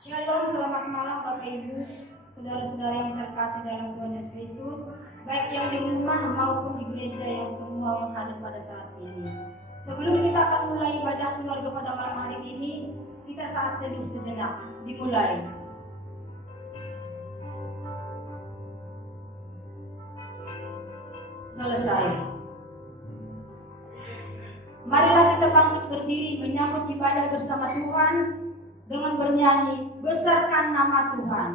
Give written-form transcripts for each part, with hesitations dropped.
Shalom, selamat malam Bapak Ibu, saudara-saudara yang terkasih dalam Tuhan Yesus Kristus, baik yang di rumah maupun di gereja yang semua yang hadir pada saat ini. Sebelum kita akan mulai ibadah keluarga pada malam hari ini, kita saat teduh sejenak. Dimulai. Selesai. Marilah kita bangkit berdiri menyambut ibadah bersama Tuhan dengan bernyanyi, besarkan nama Tuhan.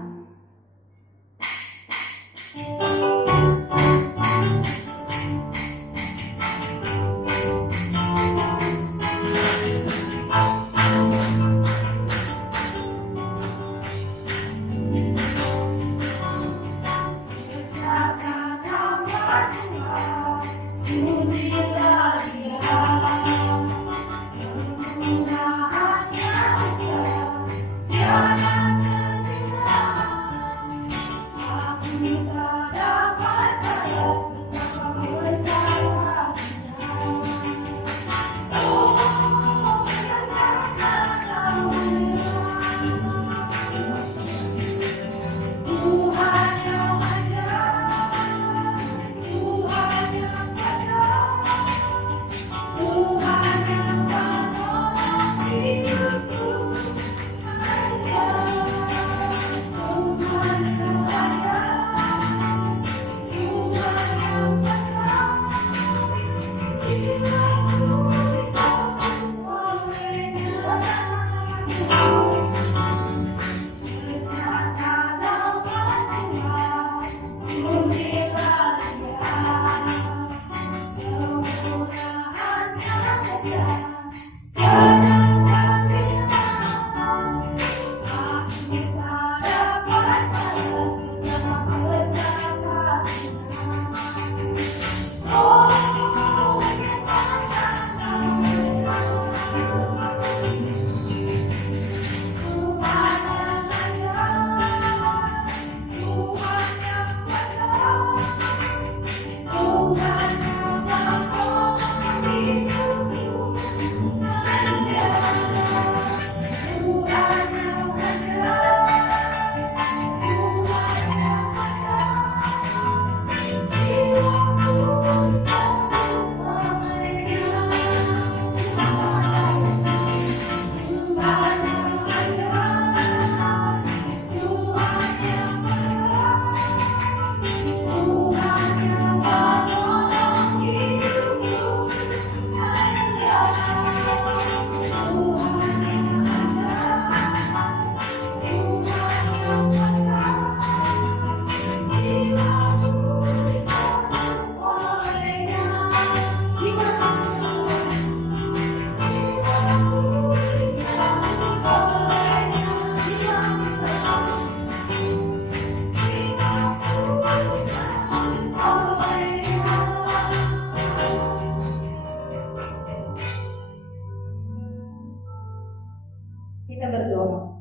Kita berdoa.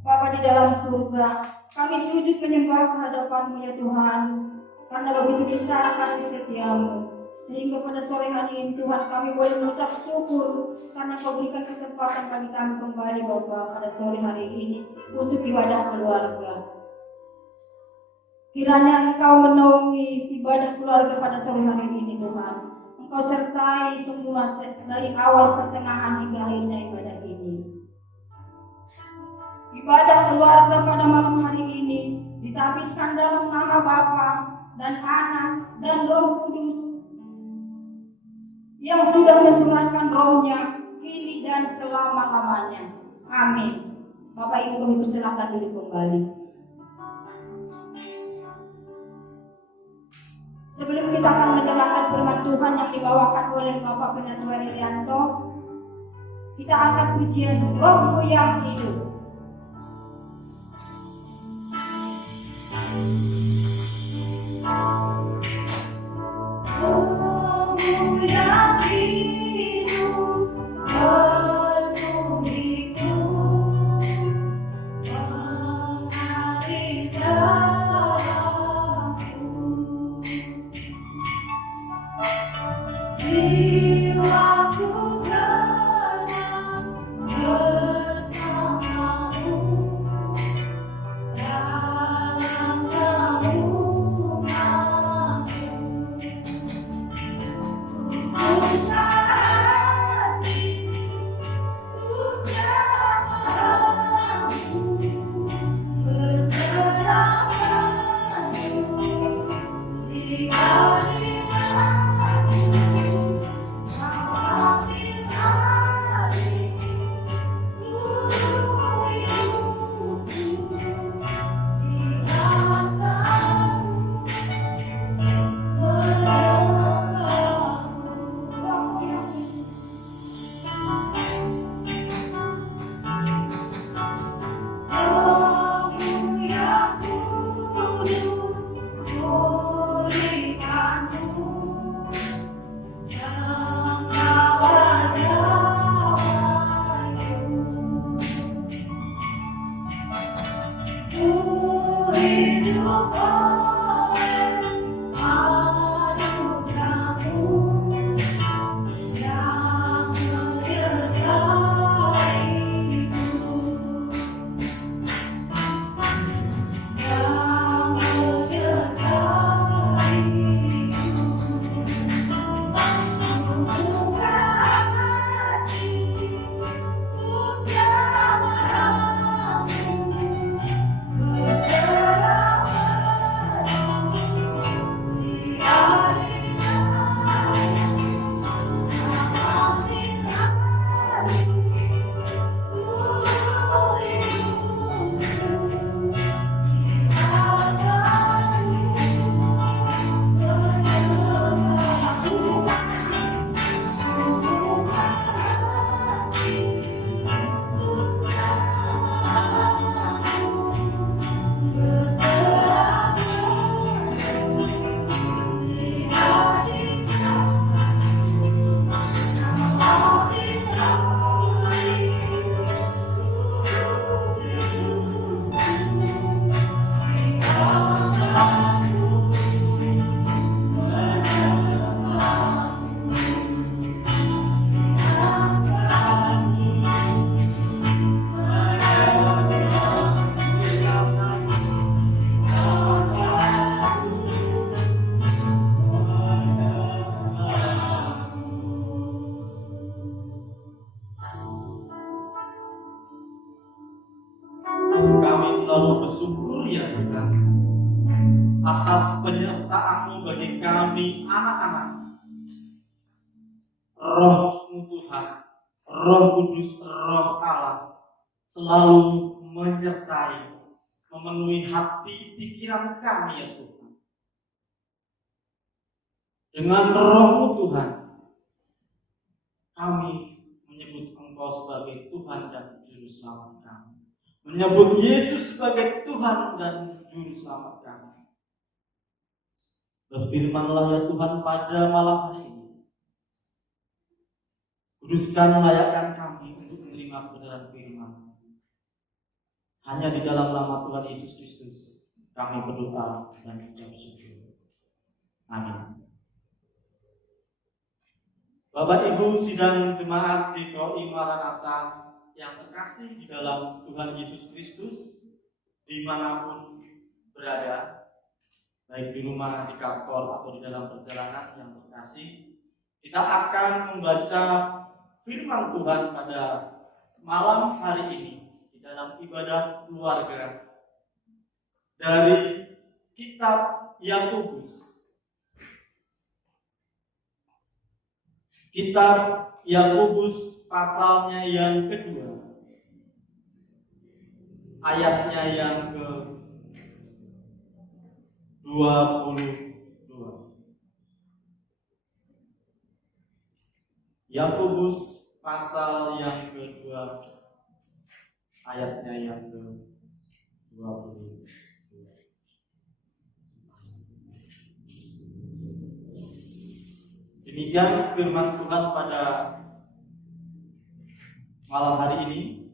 Bapa di dalam surga, kami sujud menyembah kehadapan-Mu ya Tuhan, karena begitu besar kasih setia-Mu, sehingga pada sore hari ini Tuhan kami boleh mengucap syukur karena Kau berikan kesempatan bagi kami kembali Bapa pada sore hari ini untuk ibadah keluarga. Kiranya Engkau menaungi ibadah keluarga pada sore hari ini Tuhan. Engkau sertai semua dari awal pertengahan hingga akhirnya ibadah ini. Ibadah keluarga pada malam hari ini ditabiskan dalam nama Bapa dan Anak dan Roh Kudus yang sudah mencurahkan rohnya kini dan selama-lamanya. Amin. Bapak Ibu kami persilakan duduk kembali. Sebelum kita akan mendengarkan firman Tuhan yang dibawakan oleh Bapak Pendeta Irianto, kita angkat pujian Roh-Mu yang hidup. Roh-Mu yang hidup penuhiku, mengalir dalamku, jiwaku tenang bersamamu. Kami selalu bersyukur ya Tuhan atas penyertaan-Mu bagi kami anak-anak. Roh-Mu Tuhan, Roh Kudus, Roh Allah selalu menyertai, memenuhi hati pikiran kami ya Tuhan. Dengan Roh-Mu Tuhan, kami menyebut Engkau sebagai Tuhan dan Juru Selamat kami, menyebut Yesus sebagai Tuhan dan Juru Selamat kami. Berfirman-Lah ya Tuhan pada malam hari ini. Kuduskan, layakkan kami untuk menerima kebenaran firman. Hanya di dalam nama Tuhan Yesus Kristus kami berdoa dan ucap syukur. Amin. Bapak Ibu sidang jemaat GKI Maranatha yang terkasih di dalam Tuhan Yesus Kristus, dimanapun berada, baik di rumah, di kantor, atau di dalam perjalanan yang terkasih, kita akan membaca firman Tuhan pada malam hari ini di dalam ibadah keluarga dari kitab Yakobus. Kitab Yakobus pasalnya yang kedua, ayatnya yang ke-22. Yakobus pasal yang kedua, ayatnya yang ke-22. Demikian firman Tuhan pada malam hari ini.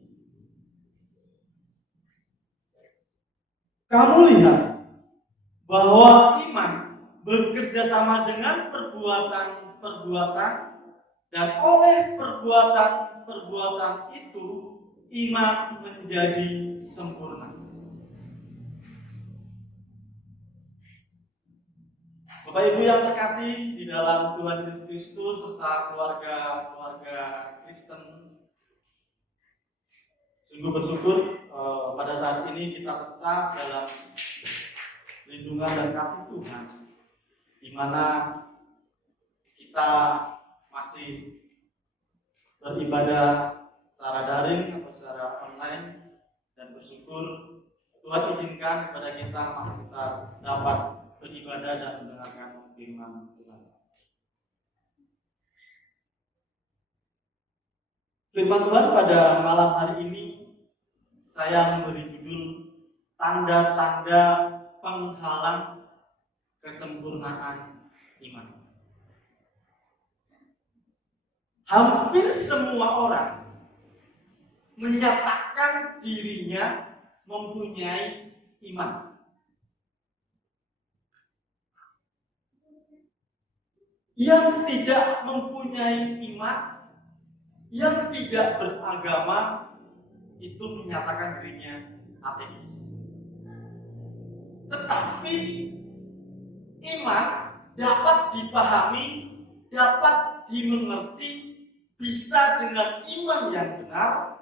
Kamu lihat bahwa iman bekerja sama dengan perbuatan-perbuatan, dan oleh perbuatan-perbuatan itu iman menjadi sempurna. Bapak Ibu yang terkasih di dalam Tuhan Yesus Kristus serta keluarga Kristen, sungguh bersyukur pada saat ini kita tetap dalam lindungan dan kasih Tuhan, di mana kita masih beribadah secara daring atau secara online, dan bersyukur Tuhan izinkan kepada kita masih tetap dapat beribadah dan mendengarkan firman Tuhan. Firman Tuhan pada malam hari ini saya memberi judul tanda-tanda penghalang kesempurnaan iman. Hampir semua orang menyatakan dirinya mempunyai iman. Yang tidak mempunyai iman, yang tidak beragama, itu menyatakan dirinya ateis. Tetapi iman dapat dipahami, dapat dimengerti, bisa dengan iman yang benar,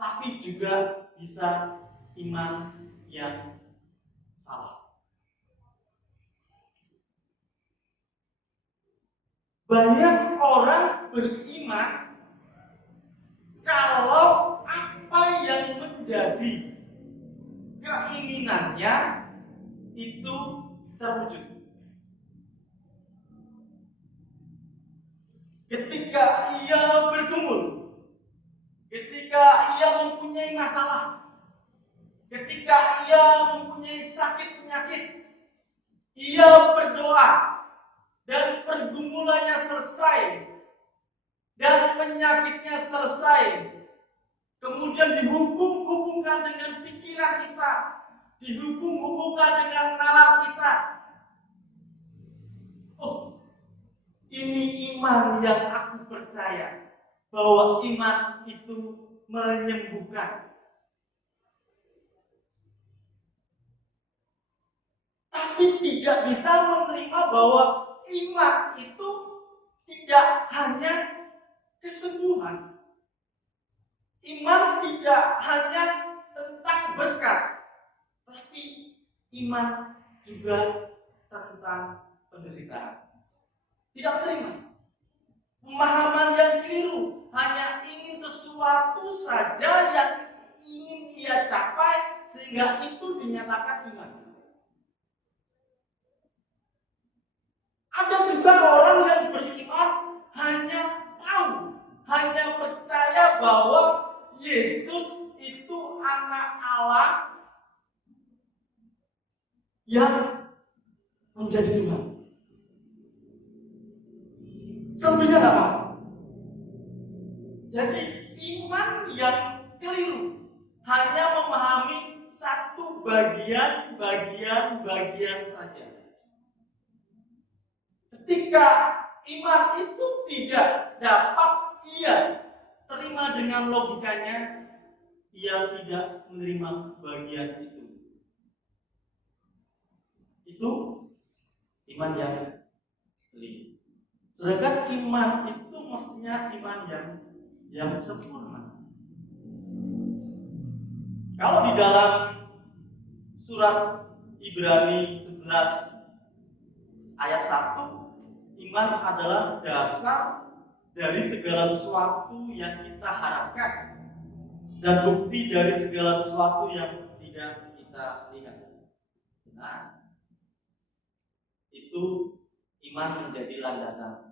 tapi juga bisa iman yang salah. Banyak orang beriman kalau apa yang menjadi keinginannya itu terwujud. Ketika ia bergumul, ketika ia mempunyai masalah, ketika ia mempunyai sakit penyakit, ia berdoa dan pergumulannya selesai dan penyakitnya selesai, kemudian dihubung-hubungkan dengan pikiran kita, dihubung-hubungkan dengan nalar kita. Oh, ini iman yang aku percaya, bahwa iman itu menyembuhkan. Tapi tidak bisa menerima bahwa iman itu tidak hanya kesembuhan. Iman tidak hanya tentang berkat, tapi iman juga tentang penderitaan. Tidak terima. Pemahaman yang keliru, hanya ingin sesuatu saja yang ingin ia capai, sehingga itu dinyatakan iman. Ada juga orang yang beriman hanya tahu, hanya percaya bahwa Yesus itu anak Allah yang menjadi Tuhan. Selebihnya nggak mau. Jadi iman yang keliru hanya memahami satu bagian saja. Ketika iman itu tidak dapat ia terima dengan logikanya, ia tidak menerima bagian itu. Itu iman yang keliru. Sedangkan iman itu mestinya iman yang sempurna. Kalau di dalam surat Ibrani 11 ayat 1, iman adalah dasar dari segala sesuatu yang kita harapkan dan bukti dari segala sesuatu yang tidak kita lihat. Nah, itu iman menjadi landasan.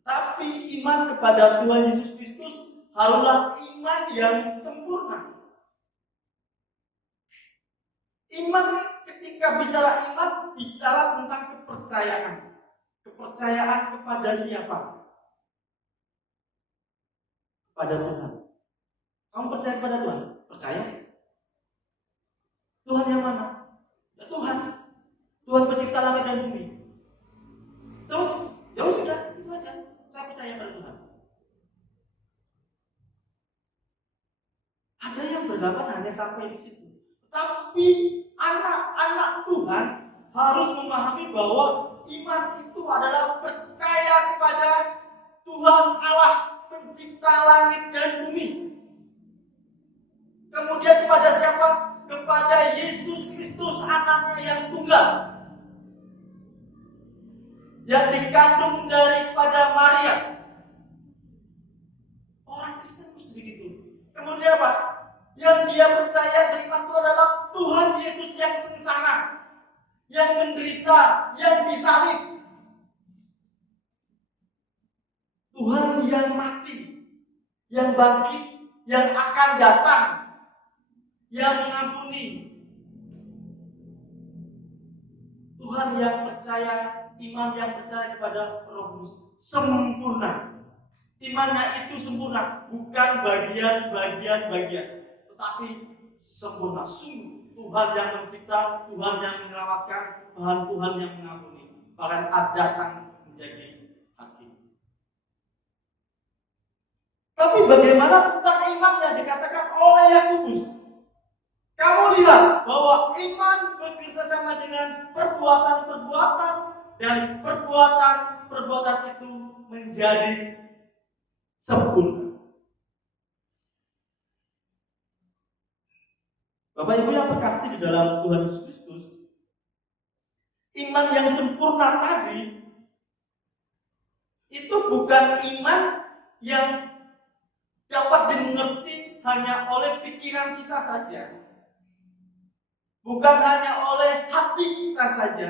Tapi iman kepada Tuhan Yesus Kristus haruslah iman yang sempurna. Iman, ketika bicara iman, bicara tentang kepercayaan. Kepercayaan kepada siapa? Kepada Tuhan. Kamu percaya kepada Tuhan? Percaya? Tuhan yang mana? Ya Tuhan. Tuhan pencipta langit dan bumi. Terus, ya sudah, itu aja. Saya percaya pada Tuhan. Ada yang berpendapat hanya sampai di situ. Tapi anak-anak Tuhan harus memahami bahwa iman itu adalah percaya kepada Tuhan Allah pencipta langit dan bumi. Kemudian kepada siapa? Kepada Yesus Kristus, anaknya yang tunggal, yang dikandung daripada Maria. Orang Kristen mesti begitu. Kemudian apa? Yang dia percaya beriman itu adalah Tuhan Yesus yang sengsara, yang menderita, yang disalib, Tuhan yang mati, yang bangkit, yang akan datang, yang mengampuni. Tuhan yang percaya, iman yang percaya kepada Roh Kudus sempurna. Imannya itu sempurna, bukan bagian-bagian, tetapi sempurna. Sungguh Tuhan yang mencipta, Tuhan yang menyelamatkan, Tuhan yang mengampuni, bahkan datang menjadi hakim. Tapi bagaimana tentang iman yang dikatakan oleh Yakobus? Kamu lihat bahwa iman bekerjasama dengan perbuatan-perbuatan, dan perbuatan-perbuatan itu menjadi sempurna. Bapak Ibu yang terkasih di dalam Tuhan Yesus Kristus, iman yang sempurna tadi itu bukan iman yang dapat dimengerti hanya oleh pikiran kita saja, bukan hanya oleh hati kita saja,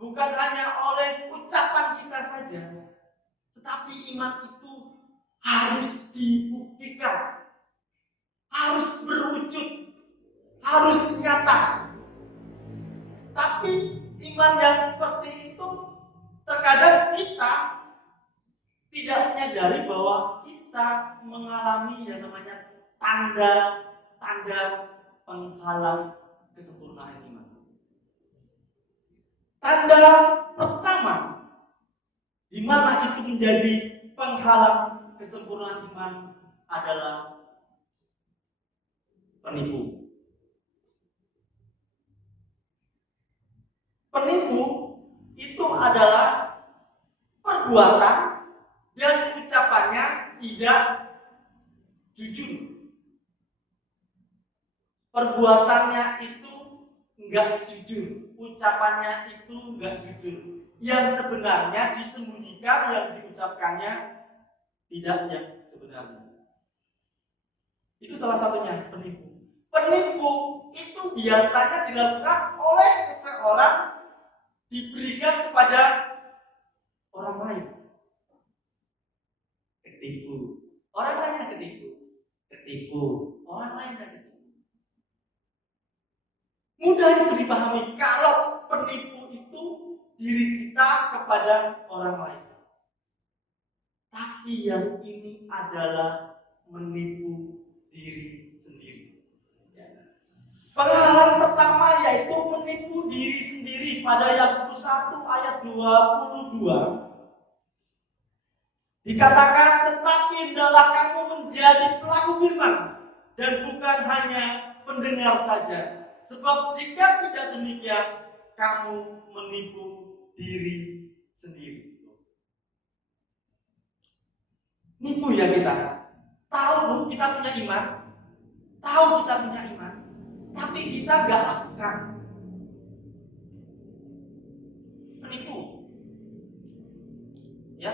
bukan hanya oleh ucapan kita saja, tetapi iman itu harus dibuktikan, harus berwujud, harus nyata. Tapi iman yang seperti itu terkadang kita tidak menyadari bahwa kita mengalami yang namanya tanda-tanda penghalang kesempurnaan iman. Tanda pertama di mana itu menjadi penghalang kesempurnaan iman adalah penipu. Penipu itu adalah perbuatan dan ucapannya tidak jujur. Perbuatannya itu enggak jujur, ucapannya itu enggak jujur. Yang sebenarnya disembunyikan, yang diucapkannya tidak yang sebenarnya. Itu salah satunya penipu. Penipu itu biasanya dilakukan oleh seseorang, diberikan kepada orang lain. Ketipu, orang lain yang ketipu. Ketipu, orang lain yang ketipu. Mudah itu dipahami kalau penipu itu diri kita kepada orang lain. Tapi yang ini adalah menipu diri sendiri. Penghalang pertama yaitu menipu diri sendiri. Pada Yakobus 1 ayat 22 dikatakan, tetapi hendaklah kamu menjadi pelaku firman dan bukan hanya pendengar saja. Sebab jika tidak demikian, kamu menipu diri sendiri. Nipu ya kita. Tahu kita punya iman, tapi kita gak lakukan. Menipu. Ya,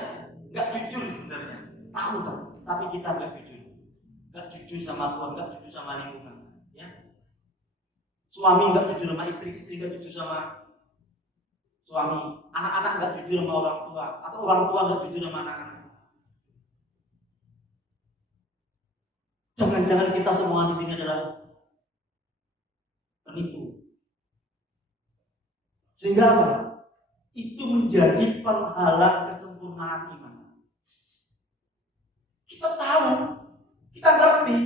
gak jujur sebenarnya. Tahu kan, tapi kita gak jujur. Gak jujur sama Tuhan, gak jujur sama lingkungan. Ya. Suami gak jujur sama istri, istri gak jujur sama suami, anak-anak gak jujur sama orang tua, atau orang tua gak jujur sama anak-anak. Jangan-jangan kita semua di sini adalah penipu. Sehingga apa? Itu menjadi penghalang kesempurnaan iman. Kita tahu, kita ngerti,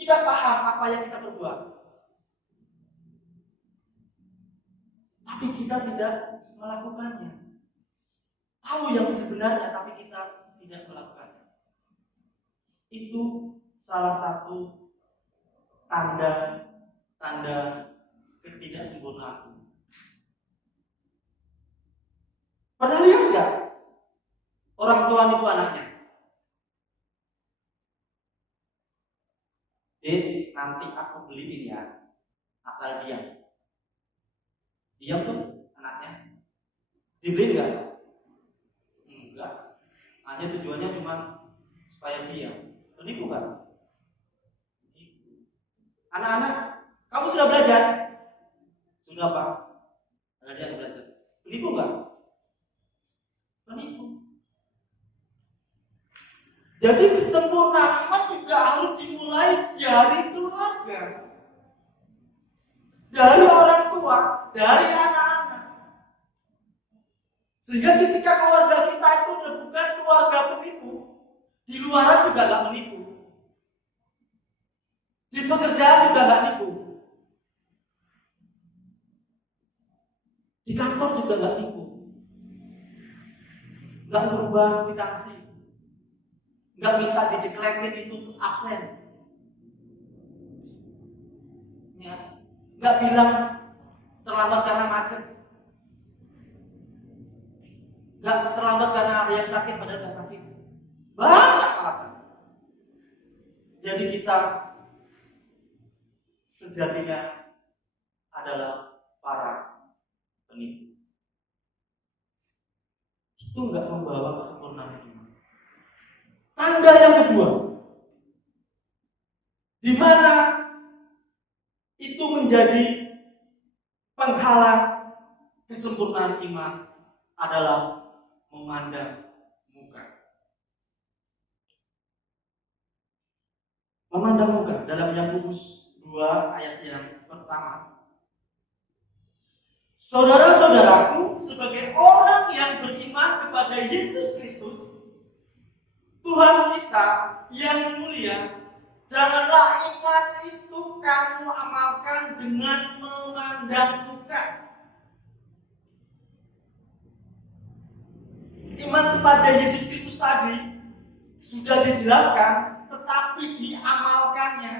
kita paham apa yang kita perbuat, tapi kita tidak melakukannya. Tahu yang sebenarnya, tapi kita tidak melakukannya. Itu salah satu tanda ketidaksempurnaan. Pernah lihat nggak orang tua nipu anaknya? Nanti aku beliin ya, asal diam. Diam tuh anaknya. Dibeliin nggak? Enggak. Hanya tujuannya cuma supaya diam. Penipu kan? Anak-anak, kamu sudah belajar? Sudah Pak. Belajar. Penipu nggak? Penipu. Jadi kesempurnaan iman juga harus dimulai dari keluarga, dari orang tua, dari anak-anak. Sehingga ketika keluarga kita itu bukan keluarga penipu, di luar juga nggak menipu, di pekerjaan juga nggak nipu, di kantor juga nggak nipu, nggak merubah kwitansi, nggak minta dijeklekin itu absen, ya, nggak bilang terlambat karena macet, nggak terlambat karena ada yang sakit padahal nggak sakit, banyak alasan. Jadi kita sejatinya adalah para penipu. Itu nggak membawa kesempurnaan iman. Tanda yang kedua, di mana itu menjadi penghalang kesempurnaan iman adalah memandang muka. Memandang muka dalam Yakobus 2 ayat yang pertama. Saudara-saudaraku, sebagai orang yang beriman kepada Yesus Kristus, Tuhan kita yang mulia, janganlah iman itu kamu amalkan dengan memandang muka. Iman kepada Yesus Kristus tadi sudah dijelaskan, tetapi diamalkannya,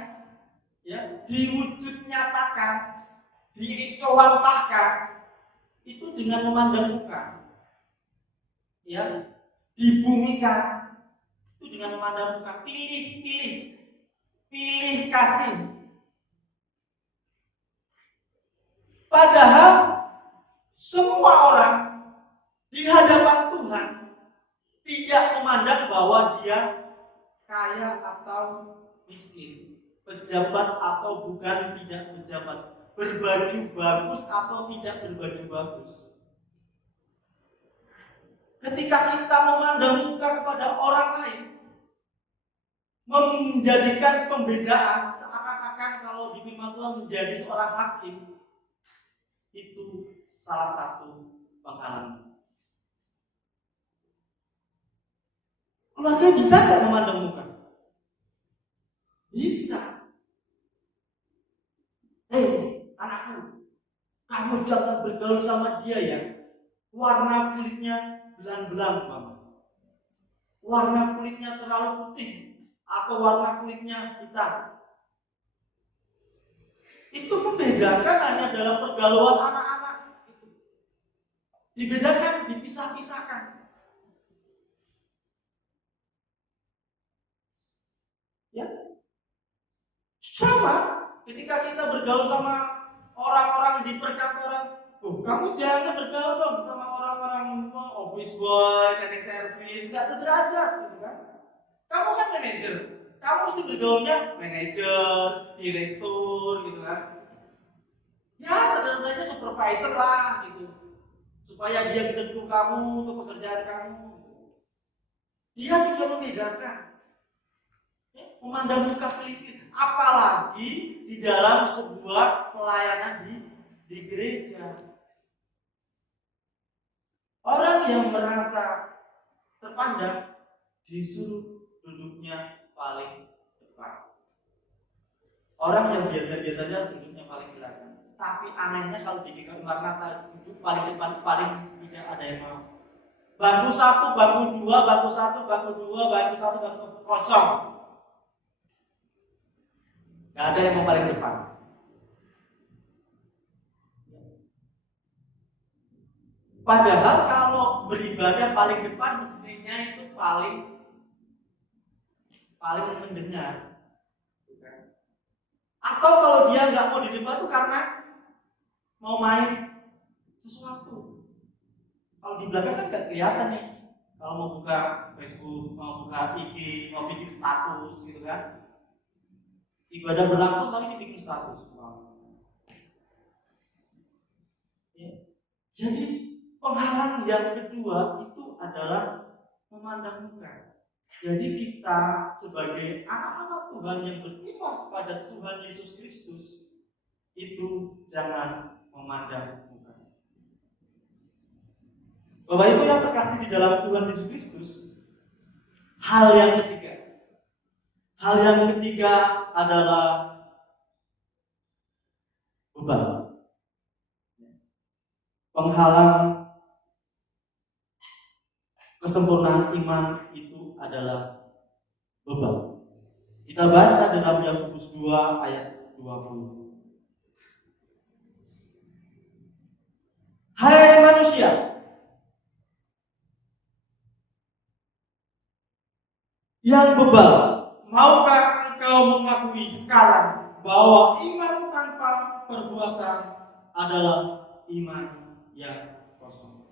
ya, diwujud nyatakan, diikowantahkan, itu dengan memandang muka, ya, dibumikan, itu dengan memandang muka, pilih kasih. Padahal semua orang di hadapan Tuhan tidak memandang bahwa dia kaya atau miskin, pejabat atau bukan tidak pejabat, berbaju bagus atau tidak berbaju bagus. Ketika kita memandang muka kepada orang lain, menjadikan pembedaan seakan-akan kalau di firman Tuhan menjadi seorang hakim, itu salah satu penghalang. Keluarga bisa nggak memandang muka? Bisa. Anakku, kamu jangan bergaul sama dia ya. Warna kulitnya belang-belang, Bang. Warna kulitnya terlalu putih atau warna kulitnya hitam. Itu membedakan hanya dalam pergaulan anak-anak. Dibedakan, dipisah-pisahkan. Ya, sama ketika kita bergaul sama orang-orang di perkantoran, kamu jangan bergaul dong sama orang-orang office boy, cleaning service, nggak sederajat, gitu kan? Kamu kan manajer, kamu mesti bergaulnya manajer, direktur, gitu kan? Ya sederhananya supervisor lah, gitu, supaya dia bisa dukung kamu untuk pekerjaan kamu. Dia juga membedakan. Memandang muka pelipit, apalagi di dalam sebuah pelayanan di gereja. Orang yang merasa terpandang disuruh duduknya paling depan. Orang yang biasa-biasa saja duduknya paling belakang. Tapi anehnya kalau di GKI Maranatha duduk paling depan, paling tidak ada yang mau. Bangku 1, bangku 2, bangku 1, bangku 2, bangku 1, bangku kosong. Gak ada yang mau paling depan. Padahal kalau beribadah paling depan mestinya itu paling mendengar. Atau kalau dia nggak mau di depan itu karena mau main sesuatu. Kalau di belakang kan nggak kelihatan nih. Kalau mau buka Facebook, mau buka IG, mau bikin status gitu kan. Ibadah berlangsung tapi dibikin status. Ya. Jadi penghalang yang kedua itu adalah memandang muka. Jadi kita sebagai anak-anak Tuhan yang beriman kepada Tuhan Yesus Kristus itu jangan memandang muka. Bapak Ibu yang terkasih di dalam Tuhan Yesus Kristus, hal yang ketiga adalah beban. Penghalang kesempurnaan iman itu adalah beban. Kita baca dalam Yakobus 2 ayat 20. Hai manusia, yang bebal, maukah engkau mengakui sekarang bahwa iman tanpa perbuatan adalah iman yang kosong?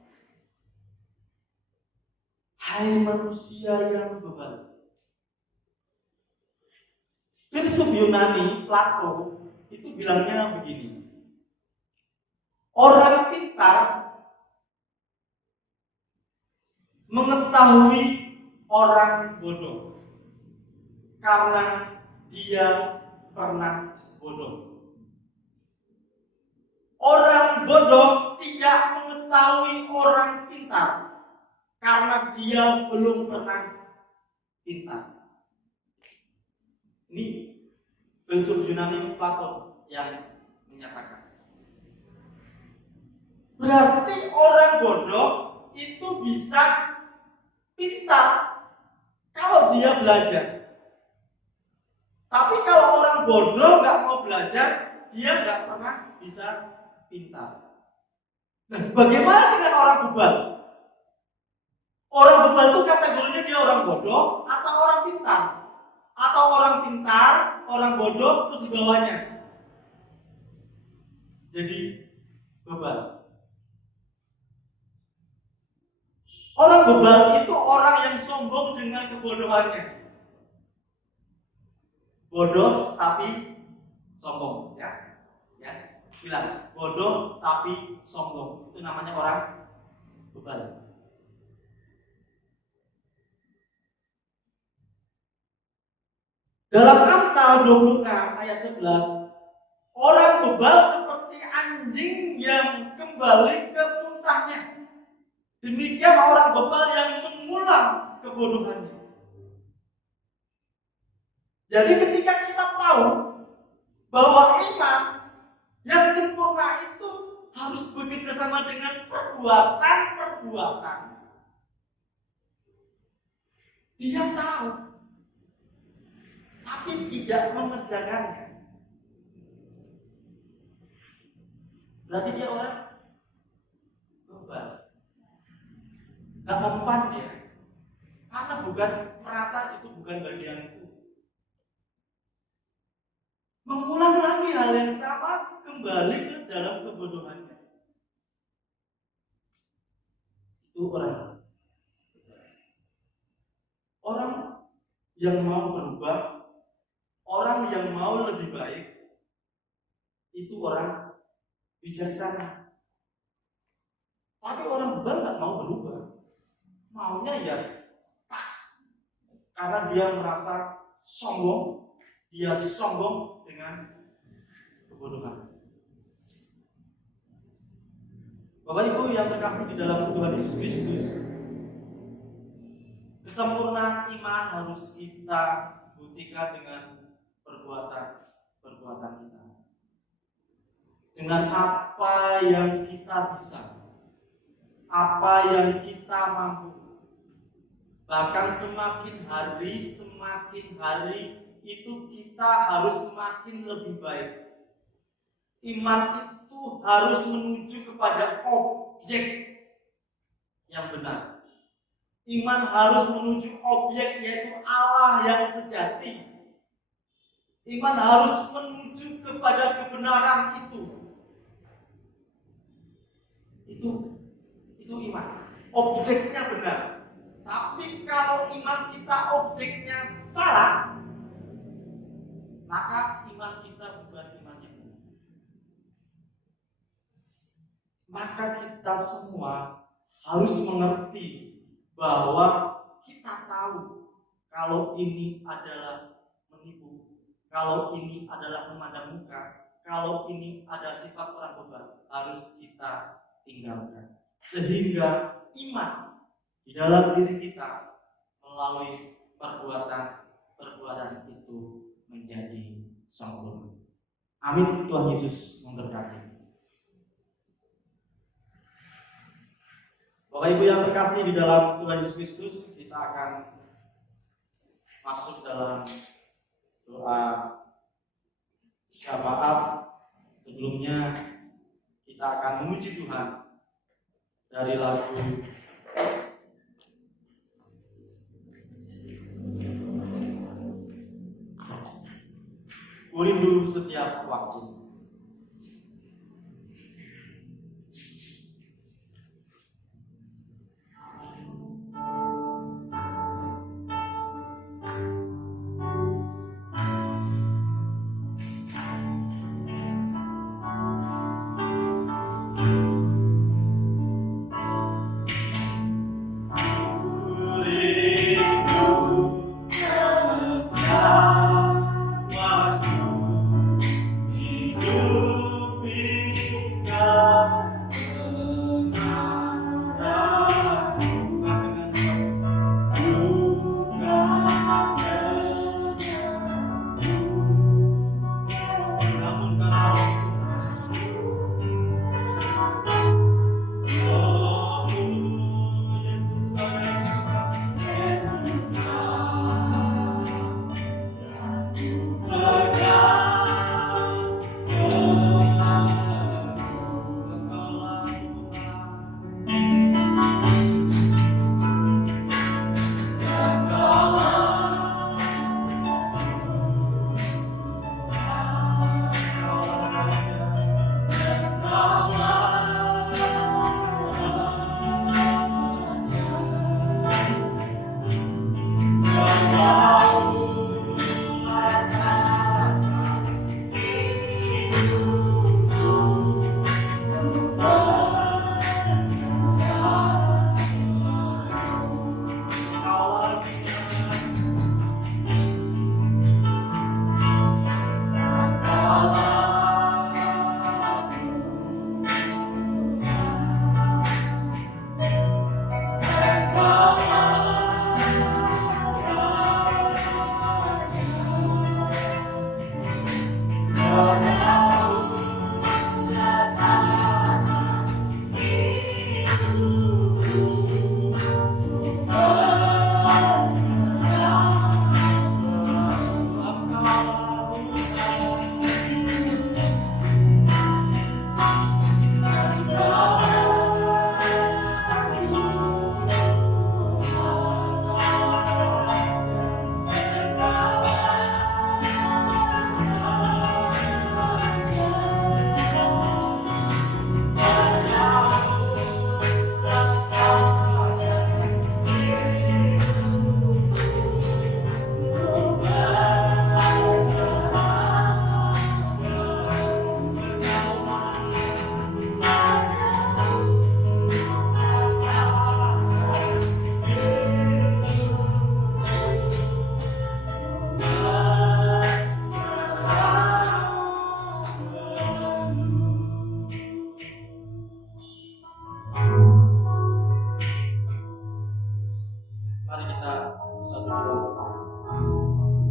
Hai manusia yang bebal. Filsuf Yunani Plato itu bilangnya begini. Orang pintar mengetahui orang bodoh karena dia pernah bodoh. Orang bodoh tidak mengetahui orang pintar karena dia belum pernah pintar. Ini filsuf Yunani Plato yang menyatakan. Berarti orang bodoh itu bisa pintar kalau dia belajar. Tapi kalau orang bodoh nggak mau belajar, dia nggak pernah bisa pintar. Nah, bagaimana dengan orang bebal? Orang bebal itu kategorinya dia orang bodoh atau orang pintar? Atau orang pintar, orang bodoh, terus di bawahnya jadi bebal. Orang bebal itu orang yang sombong dengan kebodohannya. Bodoh tapi sombong, ya. Bilang bodoh tapi sombong. Itu namanya orang bebal. Dalam Amsal 26 ayat 11, orang bebal seperti anjing yang kembali ke muntahnya. Demikian orang bebal yang mengulang kebodohannya. Jadi ketika kita tahu bahwa iman yang sempurna itu harus bekerja sama dengan perbuatan. Dia tahu, tapi tidak mengerjakannya. Berarti dia orang bebal. Gak mempan dia, karena bukan merasa itu bukan bagianku. Mengulang lagi hal yang sama, kembali ke dalam kebodohannya. Itu orang yang mau berubah, orang yang mau lebih baik, itu orang bijaksana. Tapi orang bebal gak mau berubah, maunya ya karena dia merasa sombong, dia sombong dengan kebodohan. Bapak Ibu yang terkasih di dalam Tuhan Yesus Kristus, kesempurnaan iman harus kita buktikan dengan perbuatan kita. Dengan apa yang kita bisa, apa yang kita mampu. Bahkan semakin hari itu kita harus semakin lebih baik. Iman itu harus menuju kepada objek yang benar. Iman harus menuju objek, yaitu Allah yang sejati. Iman harus menuju kepada kebenaran itu. Itu iman. Objeknya benar. Tapi kalau iman kita objeknya salah, maka iman kita bukan iman yang benar. Maka kita semua harus mengerti bahwa kita tahu kalau ini adalah menipu, kalau ini adalah memandang muka, kalau ini ada sifat orang beban, harus kita tinggalkan. Sehingga iman di dalam diri kita melalui perbuatan itu menjadi sempurna. Amin. Tuhan Yesus memberkati. Bapak Ibu yang terkasih di dalam Tuhan Yesus Kristus, kita akan masuk dalam doa syafaat. Sebelumnya kita akan memuji Tuhan dari lagu Ku Rindu Setiap Waktu.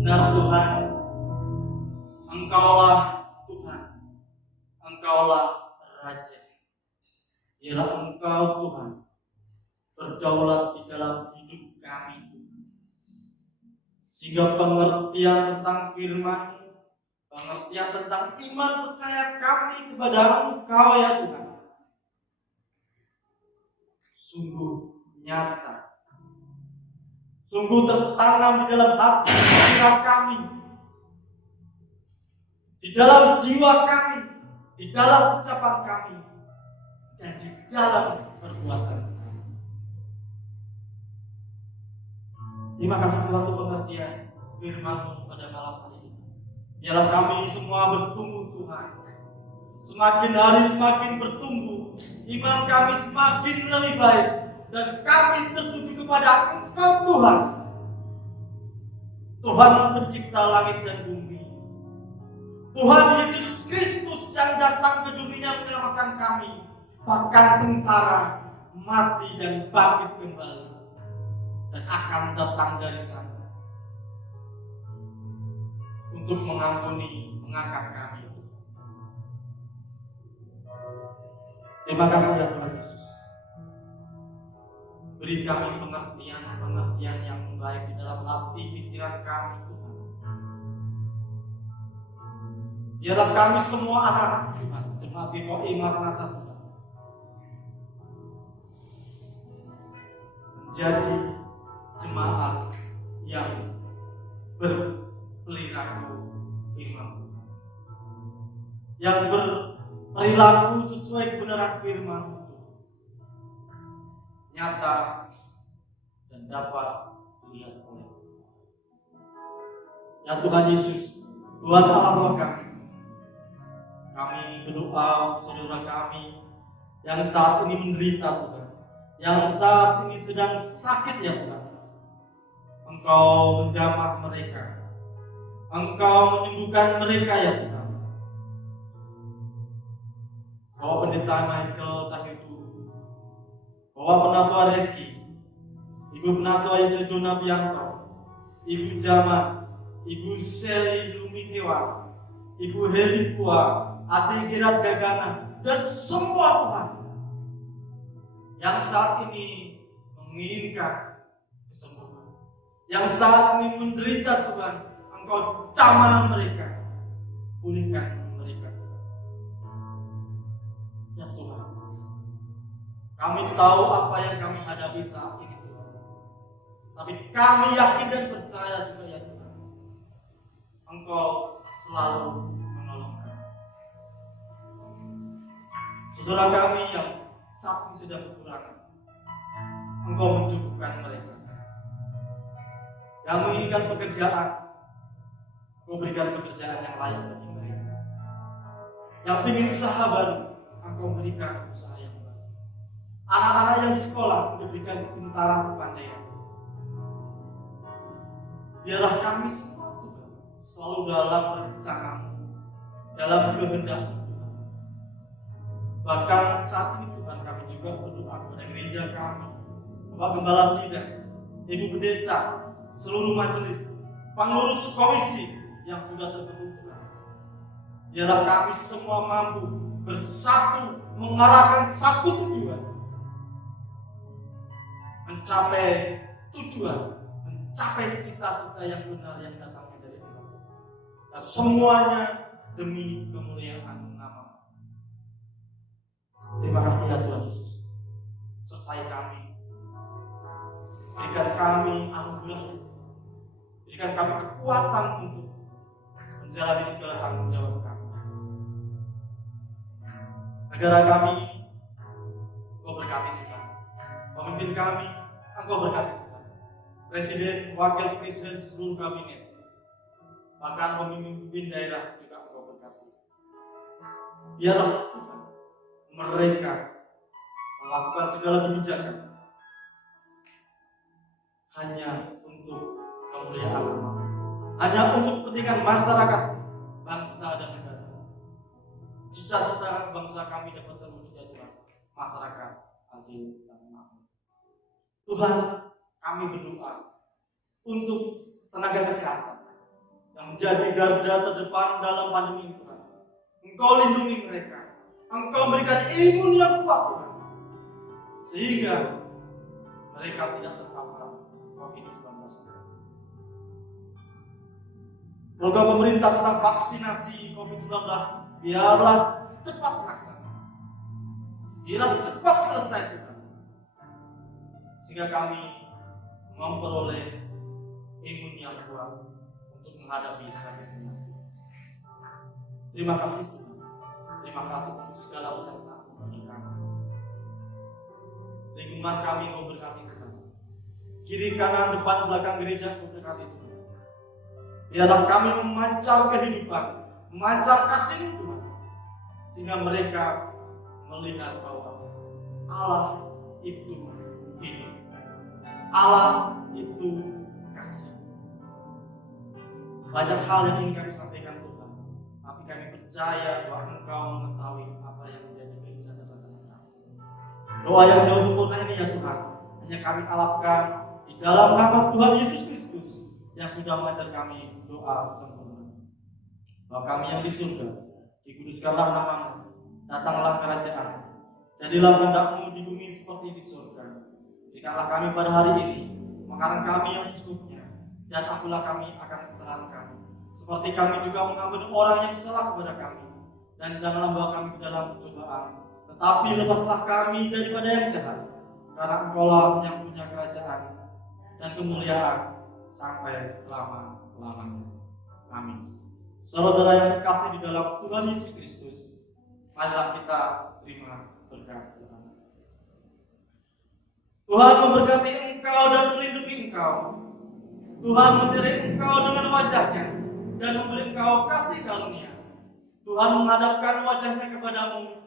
Benar Tuhan, Engkaulah Tuhan, Engkaulah Raja. Biarlah Engkau Tuhan berdaulat di dalam hidup kami, sehingga pengertian tentang firman, pengertian tentang iman percaya kami kepada Engkau ya Tuhan, sungguh nyata, sungguh tertanam di dalam hati pikiran kami, di dalam jiwa kami, di dalam ucapan kami, dan di dalam perbuatan kami. Terima kasih Tuhan untuk pengertian firman-Mu pada malam hari ini. Biarlah kami semua bertumbuh Tuhan. Semakin hari semakin bertumbuh, iman kami semakin lebih baik, dan kami tertuju kepada Engkau Tuhan, Tuhan pencipta langit dan bumi, Tuhan Yesus Kristus yang datang ke dunia menyelamatkan kami, bahkan sengsara, mati dan bangkit kembali, dan akan datang dari sana untuk mengampuni, mengangkat kami. Terima kasih ya Tuhan Yesus. Beri kami pengertian yang baik di dalam hati pikiran kami Tuhan. Biarlah kami semua anak-anak Tuhan, jemaat GKI Maranatha Tuhan, menjadi jemaat yang berperilaku firman Tuhan, yang berperilaku sesuai kebenaran firman Tuhan, nyata dan dapat dilihat oleh ya Tuhan Yesus. Tuhan Allah kami berdoa saudara kami yang saat ini menderita Tuhan, yang saat ini sedang sakit ya Tuhan, Engkau menjamah mereka, Engkau menyembuhkan mereka ya Tuhan. Bapak Pendeta Michael Tahidu, Bapak Penatua Reki, Ibu Penatua Yejedo Nabianto, Ibu Jama, Ibu Seli Lumikewas, Ibu Heli Pua, Adi Girat Gagana, dan semua Tuhan yang saat ini menginginkan kesembuhan, yang saat ini menderita Tuhan, Engkau jamah mereka, pulihkan mereka ya Tuhan. Kami tahu apa yang kami hadapi saat ini Tuhan, tapi kami yakin dan percaya juga ya Tuhan, Engkau selalu menolong kami. Saudara kami yang saat ini sedang kekurangan, Engkau mencukupkan mereka. Yang menginginkan pekerjaan, Engkau berikan pekerjaan yang layak bagi mereka. Yang ingin usaha baru, Engkau berikan usaha yang baru. Anak-anak yang sekolah, Engkau berikan kepintaran, kepandaian. Biarlah kami semua Tuhan selalu dalam rencana-Mu, dalam kehendak-Mu. Bahkan saat ini Tuhan kami juga berdoa kepada gereja kami, Bapak Gembala Sidang, Ibu Pendeta, seluruh majelis, pengurus komisi yang sudah terbentuk Tuhan. Biarlah kami semua mampu bersatu mengarahkan satu tujuan, mencapai tujuan, mencapai cita-cita yang benar yang datangnya dari Engkau. Dan semuanya demi kemuliaan nama. Terima kasih ya Tuhan Yesus. Sertai kami, berikan kami anugerah, berikan kami kekuatan untuk menjalani segala tanggung jawab kami. Negara kami, Engkau berkati Tuhan. Pemimpin kami, Engkau berkati Tuhan. Presiden, wakil presiden, seluruh kabinet, bahkan pemimpin daerah juga Engkau berkati. Biarlah Tuhan mereka melakukan segala kebijakan hanya untuk kemuliaan nama, hanya untuk kepentingan masyarakat, bangsa dan negara. Cita-cita bangsa kami dapat terwujud ya Tuhan, masyarakat adil dan makmur. Tuhan, kami berdoa untuk tenaga kesehatan yang menjadi garda terdepan dalam pandemi ini Tuhan. Engkau lindungi mereka, Engkau berikan imun yang kuat Tuhan, sehingga mereka tidak terpapar COVID-19. Program pemerintah tentang vaksinasi COVID-19 biarlah cepat terlaksana, biarlah cepat selesai Tuhan, sehingga kami memperoleh imun yang kuat untuk menghadapi sakit penyakit. Terima kasih Tuhan. Terima kasih untuk segala berkat-Mu bagi kami. Lingkungan kami Kau berkati Tuhan. Kiri kanan depan belakang gereja Kau berkati Tuhan. Biarlah kami memancar kehidupan, memancar kasih Tuhan, sehingga mereka melihat bahwa Allah itu hidup, Allah itu kasih. Banyak hal yang ingin kami sampaikan Tuhan, tapi kami percaya bahwa Engkau mengetahui apa yang menjadi keinginan dan rencana kami. Doa yang jauh sempurna ini ya Tuhan, hanya kami alaskan di dalam nama Tuhan Yesus Kristus yang sudah mengajar kami doa sempurna. Bapa kami yang di surga, dikuduskanlah nama-Mu, datanglah kerajaan, jadilah kehendak-Mu di bumi seperti di surga. Berikanlah kami pada hari ini makanan kami yang secukupnya, dan ampunlah kami akan kesalahan kami, seperti kami juga mengampuni orang yang bersalah kepada kami. Dan janganlah bawa kami ke dalam percobaan, tetapi lepaslah kami daripada yang jahat, karena Engkau-lah yang punya kerajaan dan kemuliaan sampai selama-lamanya. Amin. Saudara yang terkasih di dalam Tuhan Yesus Kristus, marilah kita terima berkat Tuhan. Tuhan memberkati engkau dan melindungi engkau. Tuhan menyertai engkau dengan wajah-Nya dan memberi engkau kasih karunia. Tuhan menghadapkan wajah-Nya kepadamu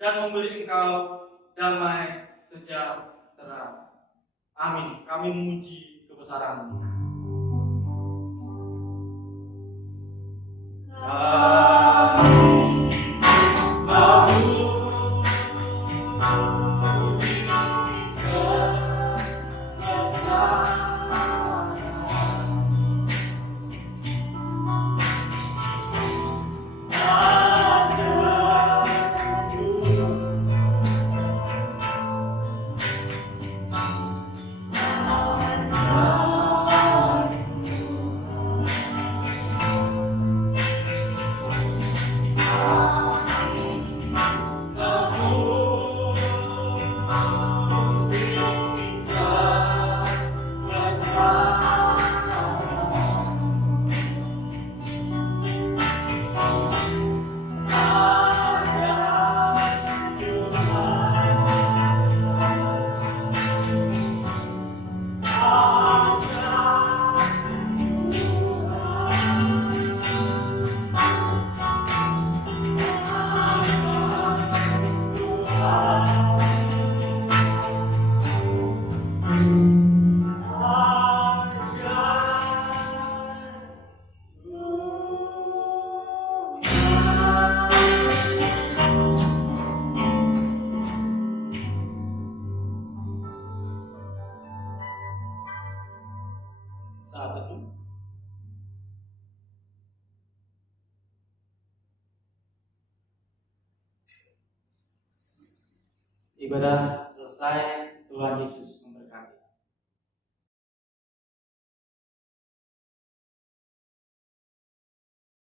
dan memberi engkau damai sejahtera. Amin. Kami memuji kebesaran-Mu. Saat itu ibadah selesai, Tuhan Yesus